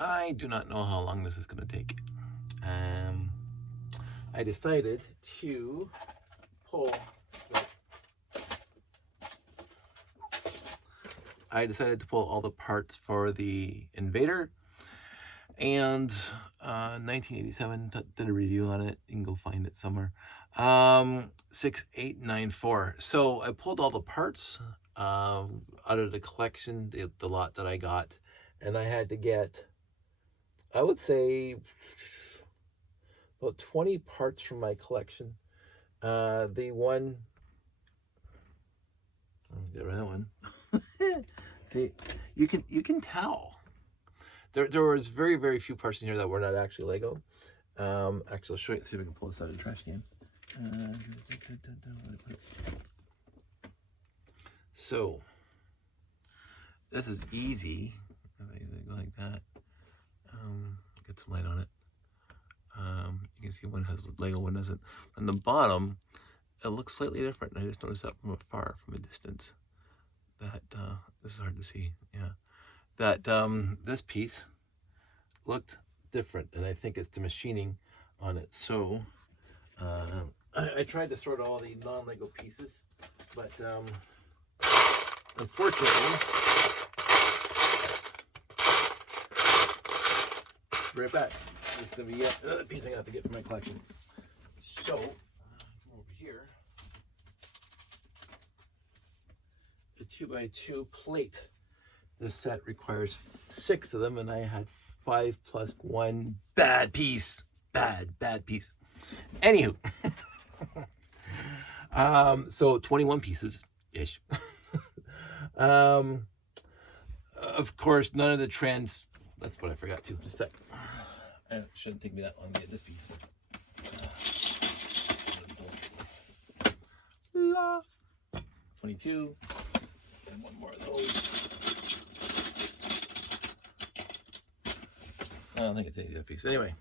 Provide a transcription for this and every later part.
I do not know how long this is going to take. I decided to pull. I decided to pull all the parts for the Invader, and 1987 did a review on it. You can go find it somewhere. 6894. So I pulled all the parts out of the collection, the lot that I got, and I had to get, I would say, about 20 parts from my collection. The one, I'll get rid of that one. You can tell there was very few parts in here that were not actually Lego. Actually, I'll show you. See if we can pull this out of the trash can. So this is easy. Go like that. Get some light on it. You can see one has Lego, one doesn't. On the bottom, it looks slightly different. I just noticed that from afar, from a distance. That this is hard to see. Yeah, that this piece looked different, and I think it's the machining on it. So I tried to sort all the non-Lego pieces, but unfortunately, be right back. This is gonna be another piece I have to get from my collection. So come over here. The 2x2 plate. This set requires 6 of them, and I had 5 plus 1 bad piece. Bad piece. Anywho, so 21 pieces ish. Of course, none of the trends. That's what I forgot to. Just a sec. It shouldn't take me that long to get this piece. 22. And one more of those. I don't think I take that piece. Anyway,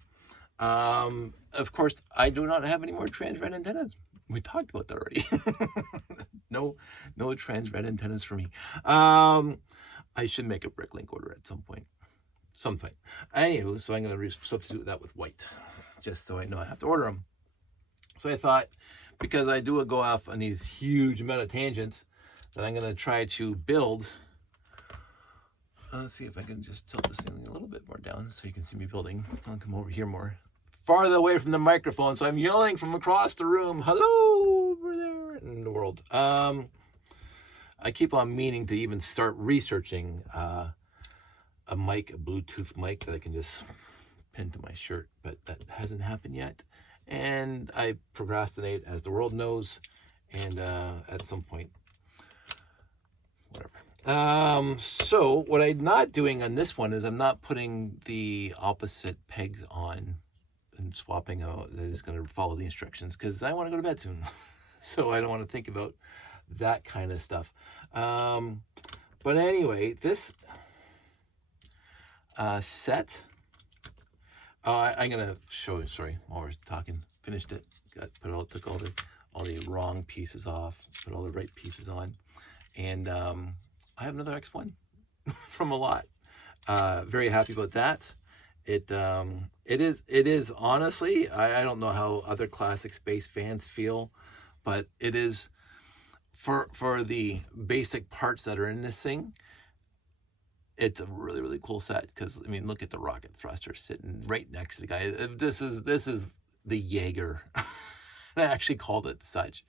of course, I do not have any more trans red antennas. We talked about that already. No trans red antennas for me. I should make a Bricklink order at some point. Sometime. Anywho, so I'm going to substitute that with white, just so I know I have to order them. So I thought, because I do go off on these huge amount of tangents, that I'm going to try to build. Let's see if I can just tilt this thing a little bit more down so you can see me building. I'll come over here more, farther away from the microphone, so I'm yelling from across the room, hello over there in the world. I keep on meaning to even start researching a mic, a Bluetooth mic that I can just pin to my shirt, but that hasn't happened yet. And I procrastinate, as the world knows, and at some point, whatever. So what I'm not doing on this one is I'm not putting the opposite pegs on and swapping out. I'm just going to follow the instructions because I want to go to bed soon. So I don't want to think about that kind of stuff. But anyway, this set, I'm going to show you, sorry, while we're talking, finished it, took all the wrong pieces off, put all the right pieces on, and I have another X1 from a lot. Very happy about that. It is honestly, I don't know how other classic space fans feel, but it is for the basic parts that are in this thing. It's a really cool set because, I mean, look at the rocket thruster sitting right next to the guy. This is the Jaeger. I actually called it such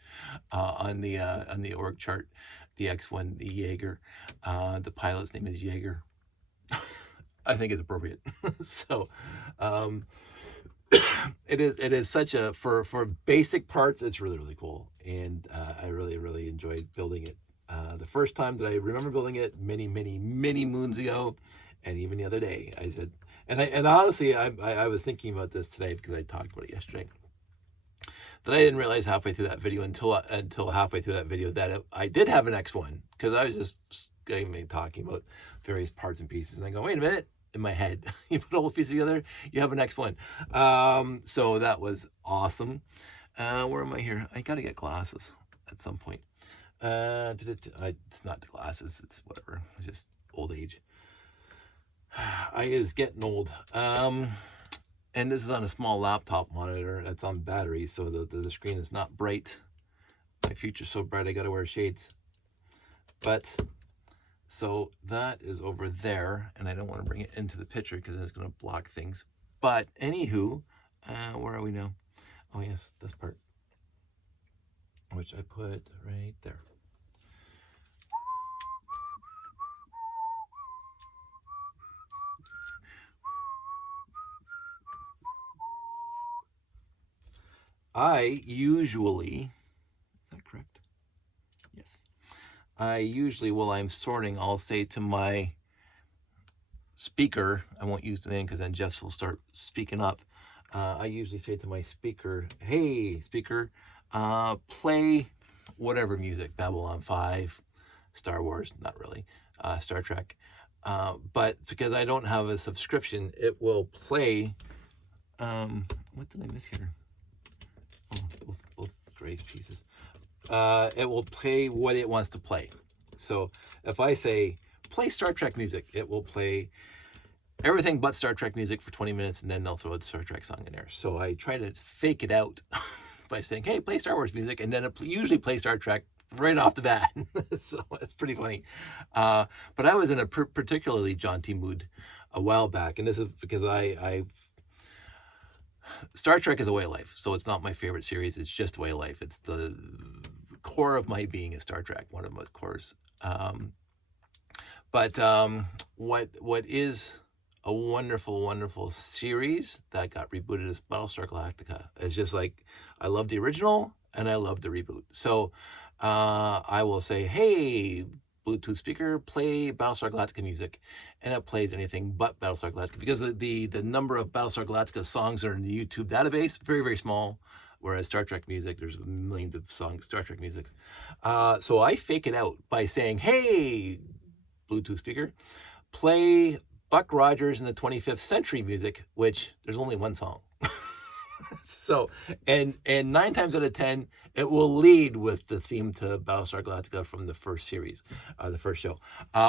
on the org chart. The X1, the Jaeger. The pilot's name is Jaeger. I think it's appropriate. So it is such a, for basic parts, it's really cool, and I really enjoyed building it. The first time that I remember building it, many moons ago, and even the other day, I said, and honestly, I was thinking about this today because I talked about it yesterday. That I didn't realize halfway through that video until halfway through that video that I did have an X1, because I was just talking about various parts and pieces, and I go, wait a minute, in my head, you put all those pieces together, you have an X1. So that was awesome. Where am I here? I gotta get glasses at some point. It's not the glasses, it's whatever, it's just old age. I is getting old. And this is on a small laptop monitor that's on battery, so the screen is not bright. My future's so bright I gotta wear shades. But so that is over there, and I don't want to bring it into the picture because it's going to block things. But anywho, where are we now? Oh yes, this part, which I put right there. I usually, is that correct? Yes. I usually, while I'm sorting, I'll say to my speaker, I won't use the name because then Jeff will start speaking up. I usually say to my speaker, hey, speaker, play whatever music, Babylon 5, Star Wars, not really, Star Trek. But because I don't have a subscription, it will play, what did I miss here? Oh, both Grace pieces. It will play what it wants to play. So if I say, play Star Trek music, it will play everything but Star Trek music for 20 minutes, and then they'll throw a Star Trek song in there. So I try to fake it out by saying, hey, play Star Wars music, and then it usually plays Star Trek right off the bat. So it's pretty funny. But I was in a particularly jaunty mood a while back, and this is because Star Trek is a way of life, so it's not my favorite series. It's just a way of life. It's the core of my being is Star Trek, one of my cores. But what is a wonderful, wonderful series that got rebooted as Battlestar Galactica. It's just like, I love the original and I love the reboot. So I will say, hey, Bluetooth speaker, play Battlestar Galactica music, and it plays anything but Battlestar Galactica, because the number of Battlestar Galactica songs are in the YouTube database, very, very small, whereas Star Trek music, there's millions of songs, Star Trek music. So I fake it out by saying, hey, Bluetooth speaker, play Buck Rogers in the 25th Century music, which there's only one song. So, and 9 times out of 10, it will lead with the theme to Battlestar Galactica from the first series, the first show,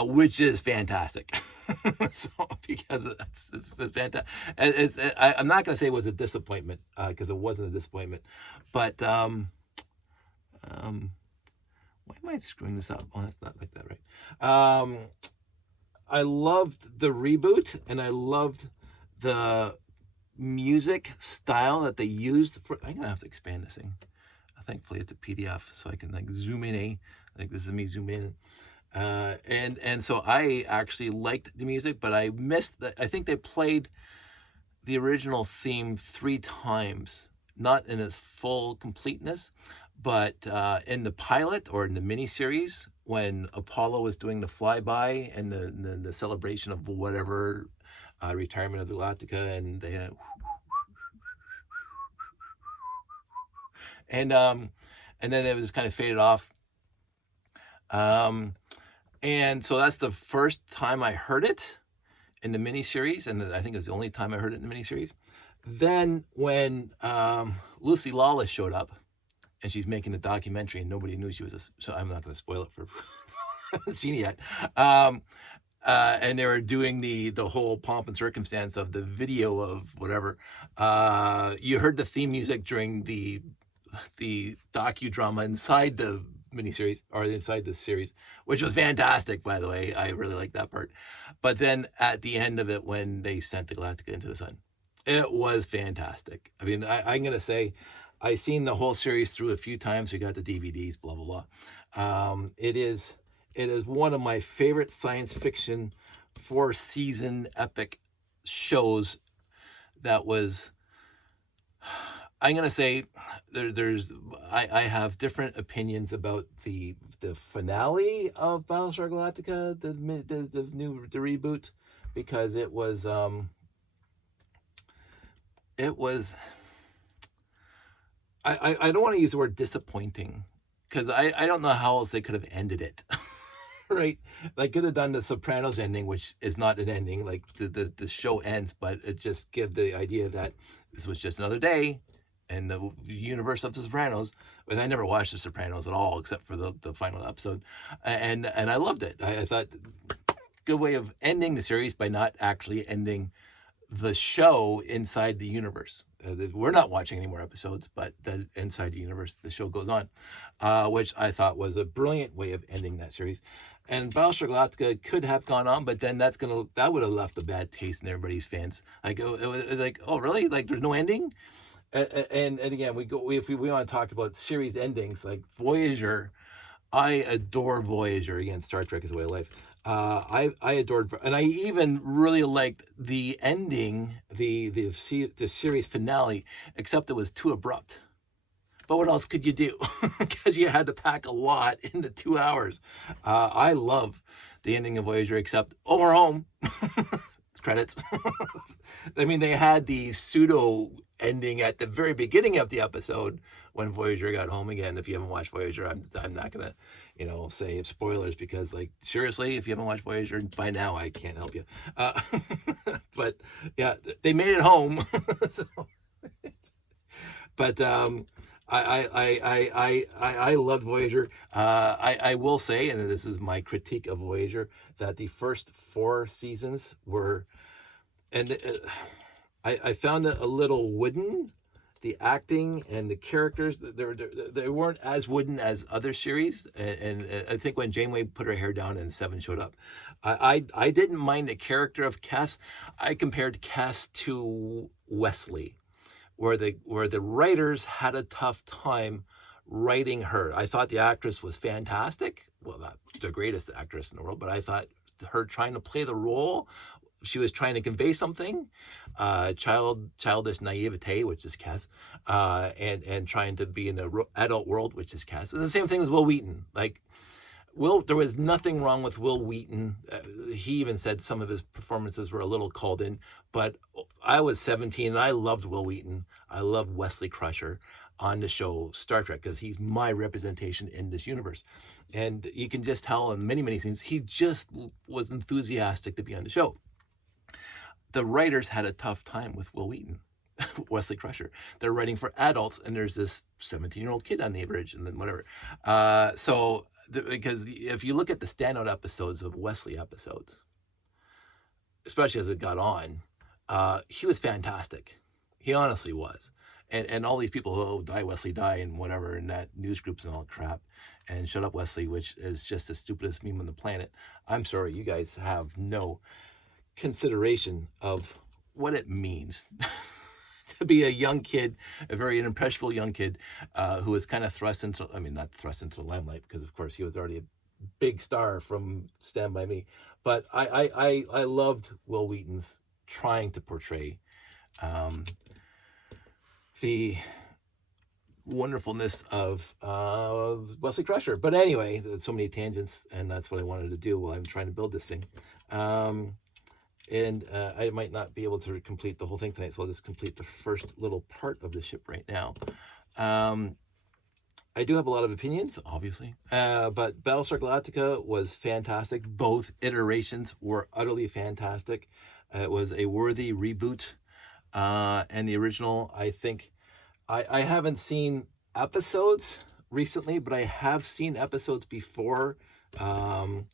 which is fantastic. So, because it's fantastic. I'm not going to say it was a disappointment, because it wasn't a disappointment, but why am I screwing this up? Oh, that's not like that, right? I loved the reboot, and I loved the music style that they used for. I'm gonna have to expand this thing. Thankfully it's a PDF, so I can like zoom in. I think this is me zoom in, and so I actually liked the music, but I missed that. I think they played the original theme 3 times, not in its full completeness, but in the pilot or in the miniseries when Apollo was doing the flyby and the celebration of whatever retirement of the Galactica, and they and then it was kind of faded off. And so that's the first time I heard it in the miniseries, and I think it was the only time I heard it in the miniseries. Then when Lucy Lawless showed up, and she's making a documentary, and nobody knew she was so I'm not going to spoil it for I haven't seen it yet. And they were doing the whole pomp and circumstance of the video of whatever. You heard the theme music during the docudrama inside the miniseries, or inside the series, which was fantastic, by the way. I really liked that part. But then at the end of it, when they sent the Galactica into the sun, it was fantastic. I mean, I'm going to say, I've seen the whole series through a few times. We got the DVDs, blah, blah, blah. It is one of my favorite science fiction 4-season epic shows that was, I'm going to say, I have different opinions about the finale of Battlestar Galactica, the reboot, because it was I don't want to use the word disappointing, because I don't know how else they could have ended it. Right? Like, could have done the Sopranos ending, which is not an ending. Like, the show ends, but it just gives the idea that this was just another day in the universe of the Sopranos. And I never watched the Sopranos at all, except for the final episode. And I loved it. I thought good way of ending the series by not actually ending the show inside the universe. We're not watching any more episodes, but the inside the universe, the show goes on, which I thought was a brilliant way of ending that series. And Battlestar Galactica could have gone on, but then that would have left a bad taste in everybody's fans. Like it was like, oh really? Like there's no ending? And again, if we want to talk about series endings, like Voyager, I adore Voyager. Again, Star Trek is the way of life. I adored, and I even really liked the ending, the series finale, except it was too abrupt. But what else could you do? Because you had to pack a lot into 2 hours. I love the ending of Voyager, except we're home. Credits. I mean, they had the pseudo ending at the very beginning of the episode when Voyager got home again. If you haven't watched Voyager, I'm not gonna, say spoilers, because like seriously, if you haven't watched Voyager by now, I can't help you. But yeah, they made it home. So, but I loved Voyager. I will say, and this is my critique of Voyager, that the first 4 seasons were, and I found it a little wooden. The acting and the characters, they weren't as wooden as other series. And I think when Janeway put her hair down and Seven showed up, I didn't mind the character of Cass. I compared Cass to Wesley, where the writers had a tough time writing her. I thought the actress was fantastic. Well, not the greatest actress in the world, but I thought her trying to play the role, she was trying to convey something, childish naivete, which is Cass, and trying to be in the adult world, which is Cass. And the same thing as Will Wheaton. Like there was nothing wrong with Will Wheaton. He even said some of his performances were a little called in, but I was 17 and I loved Will Wheaton. I loved Wesley Crusher on the show Star Trek because he's my representation in this universe. And you can just tell in many, many scenes, he just was enthusiastic to be on the show. The writers had a tough time with Will Wheaton, Wesley Crusher. They're writing for adults, and there's this 17-year-old kid on the bridge, and then whatever. Because if you look at the standout episodes of Wesley episodes, especially as it got on, he was fantastic. He honestly was. And all these people who, oh, die Wesley, die, and whatever, and that news groups and all that crap, and shut up Wesley, which is just the stupidest meme on the planet. I'm sorry, you guys have no consideration of what it means to be a young kid, a very impressionable young kid, who was kind of not thrust into the limelight, because of course he was already a big star from Stand By Me. But I loved Will Wheaton's trying to portray the wonderfulness of Wesley Crusher. But anyway, so many tangents, and that's what I wanted to do while I'm trying to build this thing. And I might not be able to complete the whole thing tonight, so I'll just complete the first little part of the ship right now. I do have a lot of opinions, obviously, but Battlestar Galactica was fantastic. Both iterations were utterly fantastic. It was a worthy reboot, and the original, I think, I haven't seen episodes recently, but I have seen episodes before from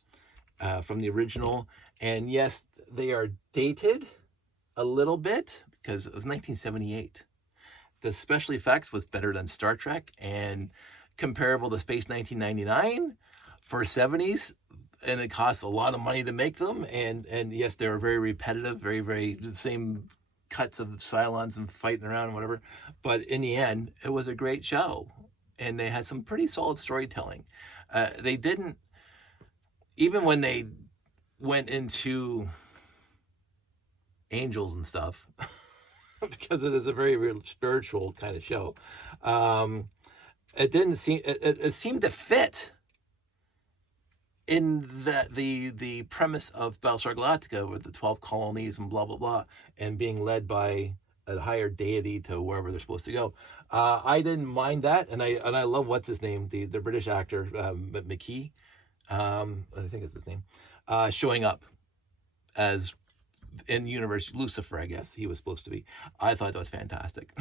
the original. And yes, they are dated a little bit because it was 1978. The special effects was better than Star Trek and comparable to Space 1999 for 70s. And it costs a lot of money to make them. And yes, they were very repetitive, very, very the same cuts of Cylons and fighting around and whatever. But in the end, it was a great show. And they had some pretty solid storytelling. They didn't, even when they went into angels and stuff, because it is a very real spiritual kind of show, it didn't seem, it seemed to fit in the premise of Battlestar Galactica with the 12 colonies and blah blah blah, and being led by a higher deity to wherever they're supposed to go. I didn't mind that, and I love what's his name, the British actor, McKee, I think it's his name, showing up as in universe Lucifer, I guess he was supposed to be. I thought that was fantastic.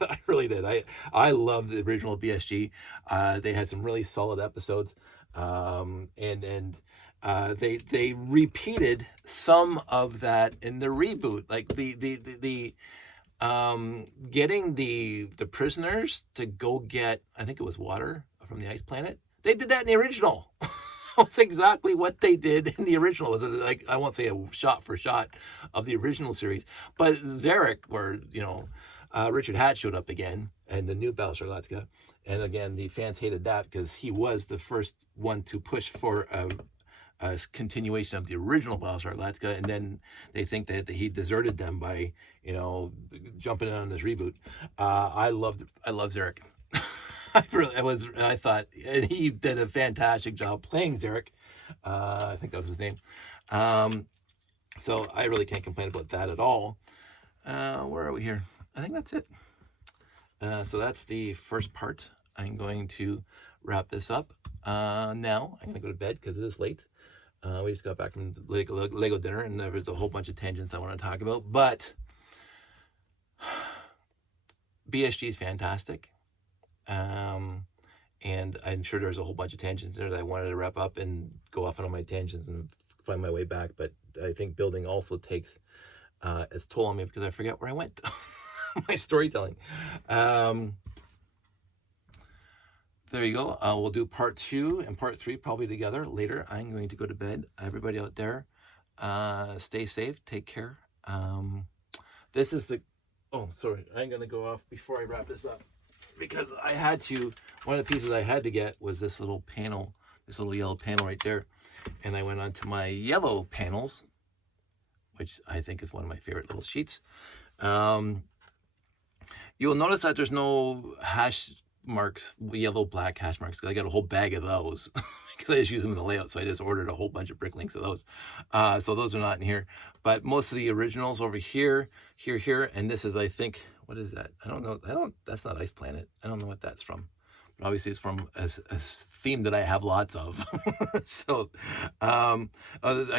I really did. I love the original BSG. They had some really solid episodes, and They repeated some of that in the reboot, like the getting the prisoners to go get, I think it was water from the ice planet. They did that in the original. That's exactly what they did in the original. It was like, I won't say a shot for shot of the original series, but Zarek, where Richard Hatch showed up again, and the new Battlestar Galactica, and again the fans hated that because he was the first one to push for a continuation of the original Battlestar Galactica, and then they think that he deserted them by jumping in on this reboot. I love Zarek. I thought, and he did a fantastic job playing Zarek. I think that was his name. So I really can't complain about that at all. Where are we here? I think that's it. So that's the first part. I'm going to wrap this up. Now I'm going to go to bed because it is late. We just got back from Lego dinner, and there was a whole bunch of tangents I want to talk about. But BSG is fantastic. And I'm sure there's a whole bunch of tangents there that I wanted to wrap up and go off on all my tangents and find my way back. But I think building also takes its toll on me because I forget where I went. My storytelling. There you go. We'll do part 2 and part 3 probably together later. I'm going to go to bed. Everybody out there, stay safe. Take care. This is the... Oh, sorry. I'm going to go off before I wrap this up, because I had to... One of the pieces I had to get was this little panel, this little yellow panel right there. And I went on to my yellow panels, which I think is one of my favorite little sheets. You'll notice that there's no hash marks, yellow, black hash marks, because I got a whole bag of those because I just use them in the layout. So I just ordered a whole bunch of brick links of those. So those are not in here, but most of the originals over here, here, and this is, I think, what is that? I don't know. That's not Ice Planet. I don't know what that's from. But obviously it's from a theme that I have lots of. So I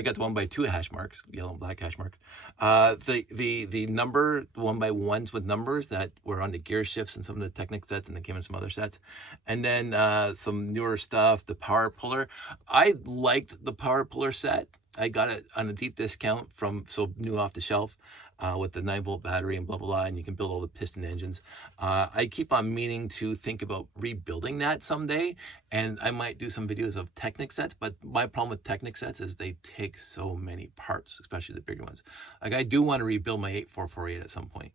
got the 1x2 hash marks, yellow and black hash marks. The number, the 1x1s with numbers that were on the gear shifts and some of the Technic sets, and they came in some other sets. And then some newer stuff, the power puller. I liked the power puller set. I got it on a deep discount so new off the shelf. With the 9-volt battery and blah, blah, blah, and you can build all the piston engines. I keep on meaning to think about rebuilding that someday, and I might do some videos of Technic sets, but my problem with Technic sets is they take so many parts, especially the bigger ones. Like, I do want to rebuild my 8448 at some point.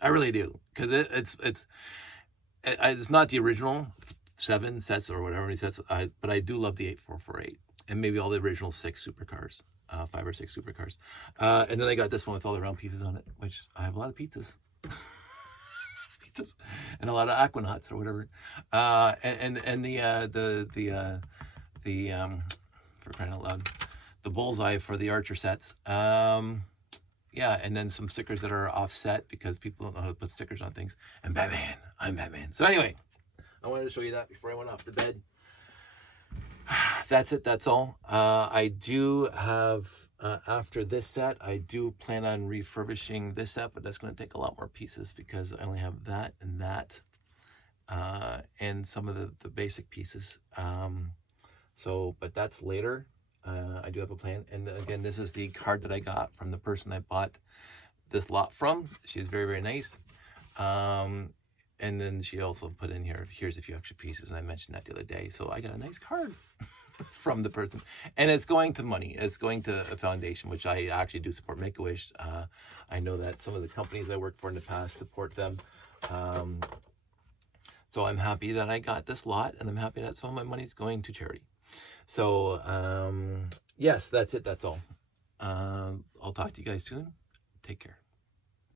I really do, because it's not the original 7 sets or whatever many sets, but I do love the 8448, and maybe all the original 6 supercars. 5 or 6 supercars. And then I got this one with all the round pieces on it, which I have a lot of pizzas. Pizzas. And a lot of Aquanauts or whatever. And for crying out loud, the bullseye for the Archer sets. Yeah, and then some stickers that are offset because people don't know how to put stickers on things. And Batman. I'm Batman. So anyway, I wanted to show you that before I went off to bed. That's it. That's all. I do have, after this set, I do plan on refurbishing this set, but that's going to take a lot more pieces because I only have that and that, and some of the basic pieces. But that's later. I do have a plan. And again, this is the card that I got from the person I bought this lot from. She was very, very nice. And then she also put in here, here's a few extra pieces, and I mentioned that the other day. So I got a nice card from the person. And it's going to money. It's going to a foundation, which I actually do support Make-A-Wish. I know that some of the companies I worked for in the past support them. So I'm happy that I got this lot, and I'm happy that some of my money is going to charity. So, yes, that's it. That's all. I'll talk to you guys soon. Take care.